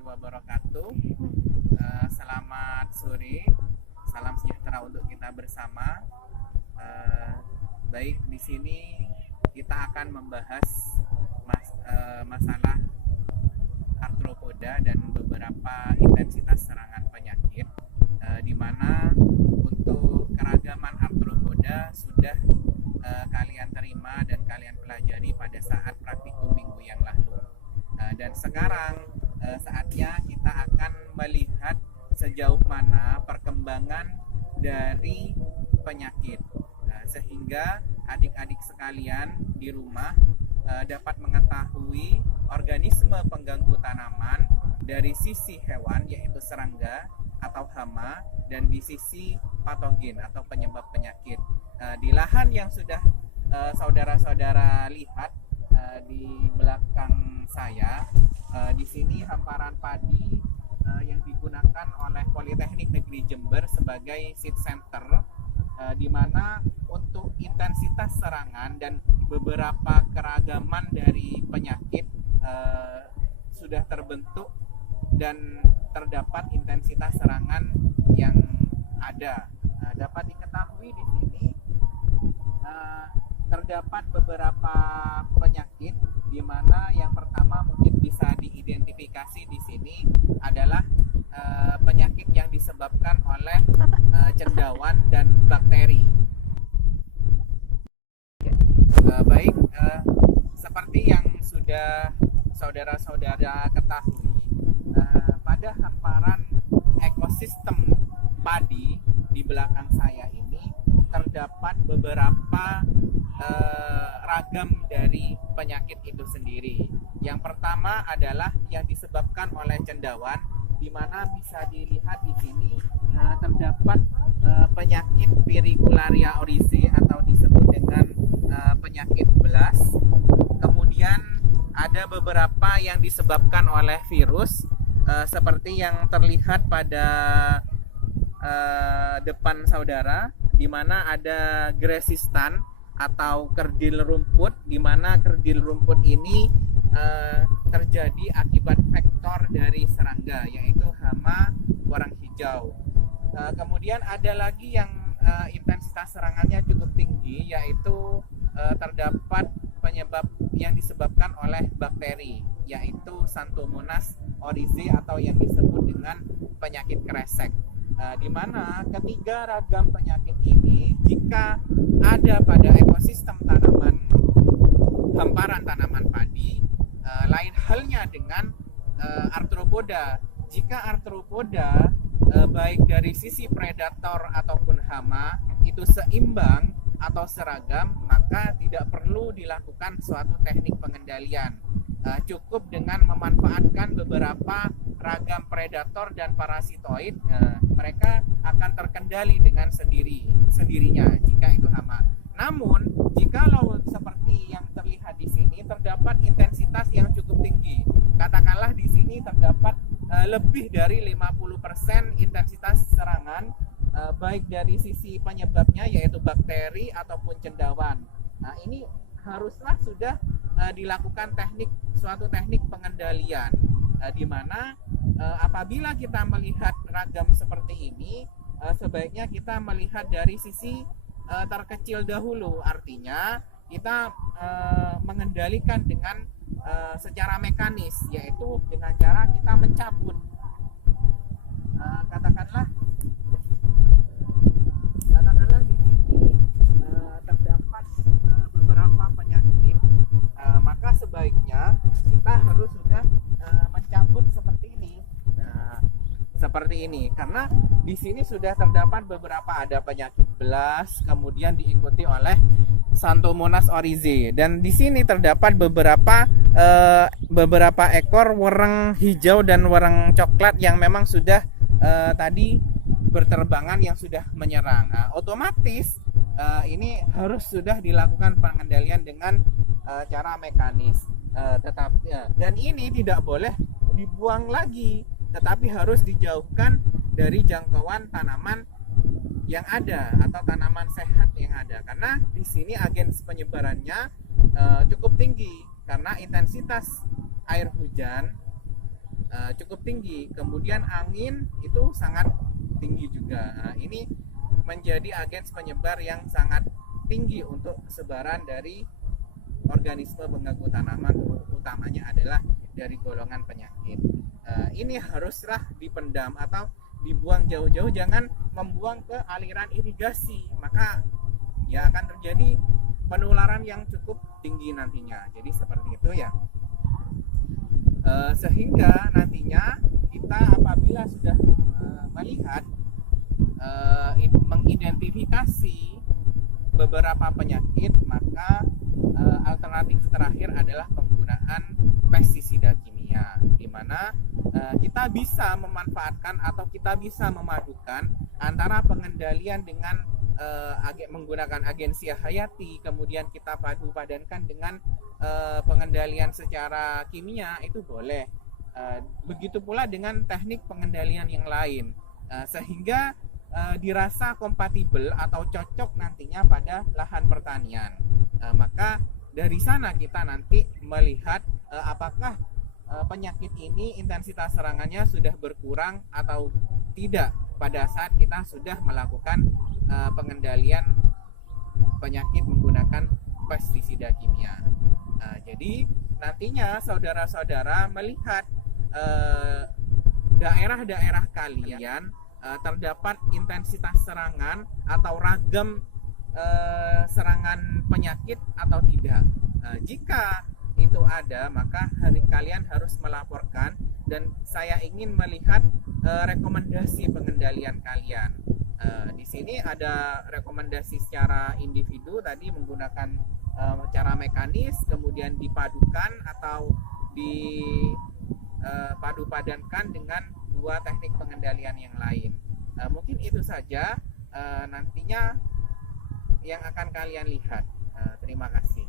warahmatullahi wabarakatuh. Selamat sore, salam sejahtera untuk kita bersama. Baik, di sini kita akan membahas masalah arthropoda dan beberapa intensitas serangan penyakit, di mana untuk keragaman arthropoda sudah kalian terima dan kalian pelajari pada saat praktikum minggu yang lalu. Dan sekarang saatnya kita akan melihat sejauh mana perkembangan dari penyakit, sehingga adik-adik sekalian di rumah dapat mengetahui organisme pengganggu tanaman dari sisi hewan, yaitu serangga atau hama, dan di sisi patogen atau penyebab penyakit. Di lahan yang sudah saudara-saudara lihat di belakang saya, di sini hamparan padi yang digunakan oleh Politeknik Negeri Jember sebagai seed center, di mana untuk intensitas serangan dan beberapa keragaman dari penyakit sudah terbentuk dan terdapat intensitas serangan yang ada. Dapat diketahui di sini terdapat beberapa penyakit, di mana yang pertama mungkin bisa diidentifikasi di sini adalah penyakit yang disebabkan oleh cendawan dan bakteri. Baik, seperti yang sudah saudara-saudara ketahui, pada hamparan ekosistem padi di belakang saya ini terdapat beberapa ragam dari penyakit itu sendiri. Yang pertama adalah yang disebabkan oleh cendawan, di mana bisa dilihat di sini terdapat penyakit Pyrrhicularia oryzae atau disebut dengan penyakit belas. Kemudian ada beberapa yang disebabkan oleh virus, seperti yang terlihat pada depan saudara, di mana ada Gresistan atau kerdil rumput, di mana kerdil rumput ini terjadi akibat vektor dari serangga, yaitu hama warang hijau. Kemudian ada lagi yang intensitas serangannya cukup tinggi, yaitu terdapat penyebab yang disebabkan oleh bakteri, yaitu Xanthomonas oryzae atau yang disebut dengan penyakit kresek. Di mana ketiga ragam penyakit ini jika ada pada ekosistem tanaman, hamparan tanaman padi, lain halnya dengan arthropoda. Jika arthropoda baik dari sisi predator ataupun hama itu seimbang atau seragam, maka tidak perlu dilakukan suatu teknik pengendalian. Cukup dengan memanfaatkan beberapa ragam predator dan parasitoid, mereka akan terkendali dengan sendirinya jika itu hama. Namun, jikalau seperti yang terlihat di sini terdapat intensitas yang cukup tinggi, katakanlah di sini terdapat lebih dari 50% intensitas serangan, baik dari sisi penyebabnya yaitu bakteri ataupun cendawan. Nah, ini haruslah sudah dilakukan suatu teknik pengendalian, di mana apabila kita melihat ragam seperti ini, sebaiknya kita melihat dari sisi terkecil dahulu. Artinya kita mengendalikan dengan secara mekanis, yaitu dengan cara kita mencabut, katakanlah di sini terdapat beberapa penyakit, maka sebaiknya kita harus sudah mencabut seperti ini. Seperti ini, karena di sini sudah terdapat beberapa, ada penyakit belas, kemudian diikuti oleh Xanthomonas oryzae, dan di sini terdapat beberapa ekor wereng hijau dan wereng coklat yang memang sudah tadi berterbangan yang sudah menyerang. Otomatis ini harus sudah dilakukan pengendalian dengan cara mekanis, dan ini tidak boleh dibuang lagi, tetapi harus dijauhkan dari jangkauan tanaman yang ada atau tanaman sehat yang ada, karena di sini agens penyebarannya cukup tinggi karena intensitas air hujan cukup tinggi, kemudian angin itu sangat tinggi juga. Ini menjadi agen penyebar yang sangat tinggi untuk sebaran dari organisme pengganggu tanaman, utamanya adalah dari golongan penyakit. Ini haruslah dipendam atau dibuang jauh-jauh, jangan membuang ke aliran irigasi, maka ya akan terjadi penularan yang cukup tinggi nantinya. Jadi seperti itu ya. Sehingga nantinya kita apabila sudah melihat mengidentifikasi beberapa penyakit, maka alternatif terakhir adalah penggunaan pestisida kimia, di mana kita bisa memanfaatkan atau kita bisa memadukan antara pengendalian dengan menggunakan agensi hayati, kemudian kita padu-padankan dengan pengendalian secara kimia, itu boleh. Begitu pula dengan teknik pengendalian yang lain, sehingga dirasa kompatibel atau cocok nantinya pada lahan pertanian. Maka dari sana kita nanti melihat apakah penyakit ini intensitas serangannya sudah berkurang atau tidak pada saat kita sudah melakukan pengendalian penyakit menggunakan pestisida kimia. Jadi nantinya saudara-saudara melihat daerah-daerah kalian terdapat intensitas serangan atau ragam serangan penyakit atau tidak. Jika itu ada, maka kalian harus melaporkan, dan saya ingin melihat rekomendasi pengendalian kalian. Di sini ada rekomendasi secara individu tadi menggunakan cara mekanis, kemudian dipadukan atau dipadu-padankan dengan dua teknik pengendalian yang lain. Mungkin itu saja nantinya yang akan kalian lihat. Terima kasih.